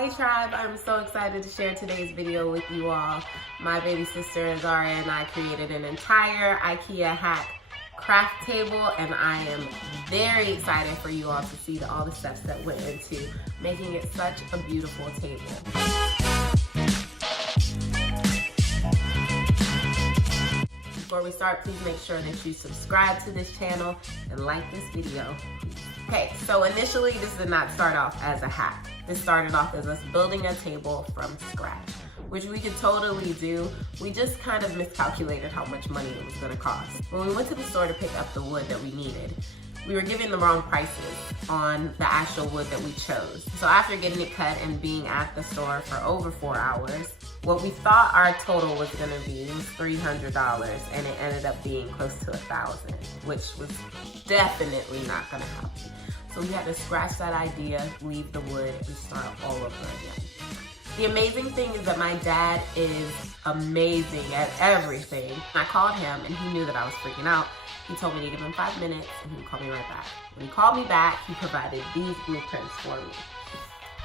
Hey tribe, I'm so excited to share today's video with you all. My baby sister Zaria and I created an entire IKEA hack craft table, and I am very excited for you all to see all the steps that went into making it such a beautiful table. Before we start, please make sure that you subscribe to this channel and like this video. Okay, so initially this did not start off as a hack. This started off as us building a table from scratch, which we could totally do. We just kind of miscalculated how much money it was gonna cost. When we went to the store to pick up the wood that we needed, we were given the wrong prices on the actual wood that we chose. So after getting it cut and being at the store for over 4 hours, what we thought our total was gonna be was $300, and it ended up being close to $1,000, which was definitely not gonna happen. So we had to scratch that idea, leave the wood, and start all over again. The amazing thing is that my dad is amazing at everything. I called him and he knew that I was freaking out. He told me to give him 5 minutes and he would call me right back. When he called me back, he provided these blueprints for me.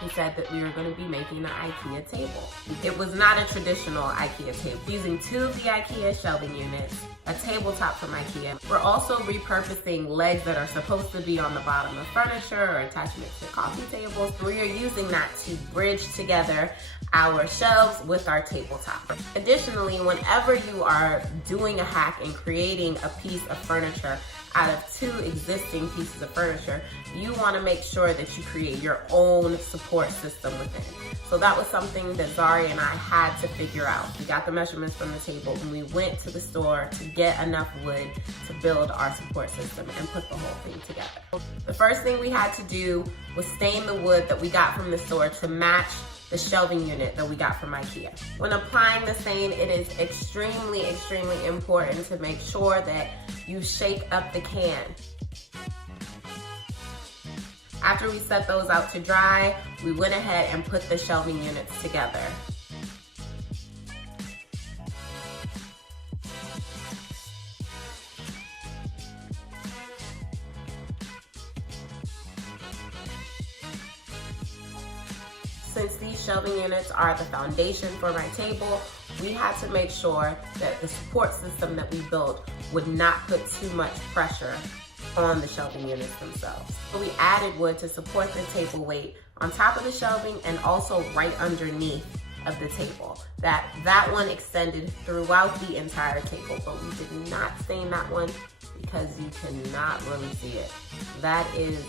He said that we were going to be making an IKEA table. It was not a traditional IKEA table. Using 2 of the IKEA shelving units, a tabletop from IKEA. We're also repurposing legs that are supposed to be on the bottom of furniture or attachments to coffee tables. We are using that to bridge together our shelves with our tabletop. Additionally, whenever you are doing a hack and creating a piece of furniture out of 2 existing pieces of furniture, you want to make sure that you create your own support system within. So that was something that Zaria and I had to figure out. We got the measurements from the table and we went to the store to get enough wood to build our support system and put the whole thing together. The first thing we had to do was stain the wood that we got from the store to match the shelving unit that we got from IKEA. When applying the stain, it is extremely important to make sure that you shake up the can. After we set those out to dry, we went ahead and put the shelving units together. Since these shelving units are the foundation for my table, we had to make sure that the support system that we built would not put too much pressure on the shelving units themselves. So we added wood to support the table weight on top of the shelving and also right underneath of the table. That one extended throughout the entire table, but we did not stain that one because you cannot really see it. That is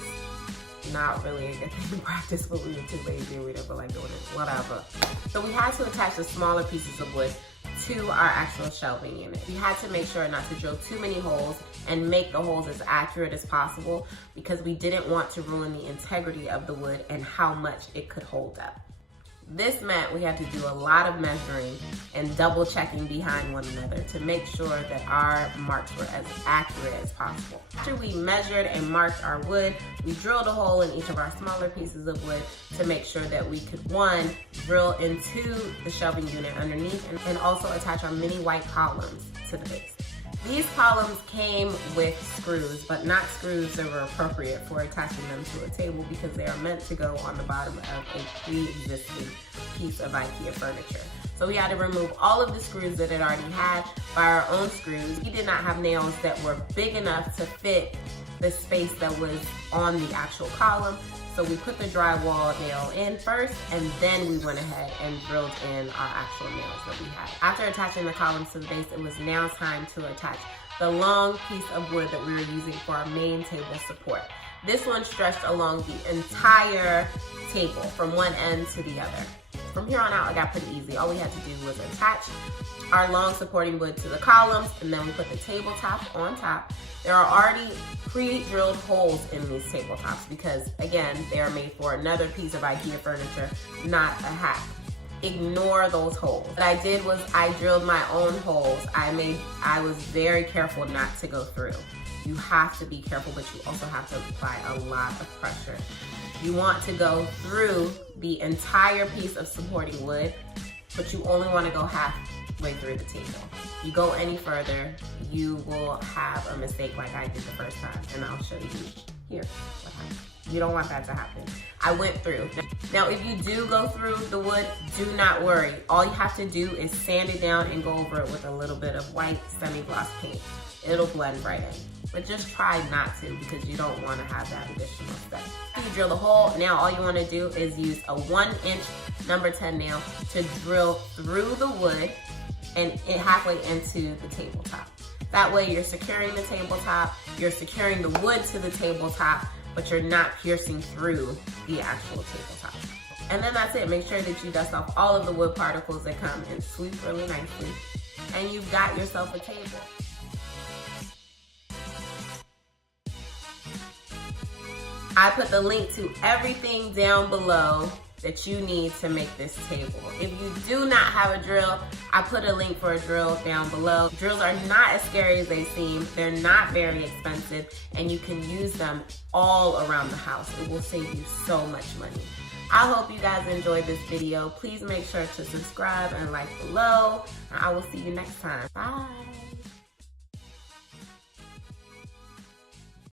not really a good thing to practice, but we were too lazy and we didn't feel like doing it, whatever. So we had to attach the smaller pieces of wood to our actual shelving unit. We had to make sure not to drill too many holes and make the holes as accurate as possible because we didn't want to ruin the integrity of the wood and how much it could hold up. This meant we had to do a lot of measuring and double checking behind one another to make sure that our marks were as accurate as possible. After we measured and marked our wood, we drilled a hole in each of our smaller pieces of wood to make sure that we could, one, drill into the shelving unit underneath and also attach our mini white columns to the base. These columns came with screws, but not screws that were appropriate for attaching them to a table because they are meant to go on the bottom of a pre-existing piece of IKEA furniture. So we had to remove all of the screws that it already had by our own screws. We did not have nails that were big enough to fit the space that was on the actual column. So we put the drywall nail in first, and then we went ahead and drilled in our actual nails that we had. After attaching the columns to the base, it was now time to attach the long piece of wood that we were using for our main table support. This one stretched along the entire table from one end to the other. From here on out, it got pretty easy. All we had to do was attach our long supporting wood to the columns, and then we put the tabletop on top. There are already pre-drilled holes in these tabletops because, again, they are made for another piece of IKEA furniture, not a hack. Ignore those holes. What I did was I drilled my own holes. I was very careful not to go through. You have to be careful, but you also have to apply a lot of pressure. You want to go through the entire piece of supporting wood, but you only want to go halfway through the table. You go any further, you will have a mistake like I did the first time, and I'll show you here what happened. You don't want that to happen. I went through. Now, if you do go through the wood, do not worry. All you have to do is sand it down and go over it with a little bit of white semi-gloss paint. It'll blend right in. But just try not to, because you don't want to have that additional step. After you drill the hole, now all you want to do is use a 1-inch number 10 nail to drill through the wood and halfway into the tabletop. That way you're securing the tabletop, you're securing the wood to the tabletop, but you're not piercing through the actual tabletop. And then that's it. Make sure that you dust off all of the wood particles that come and sweep really nicely. And you've got yourself a table. I put the link to everything down below that you need to make this table. If you do not have a drill, I put a link for a drill down below. Drills are not as scary as they seem. They're not very expensive, and you can use them all around the house. It will save you so much money. I hope you guys enjoyed this video. Please make sure to subscribe and like below, and I will see you next time. Bye.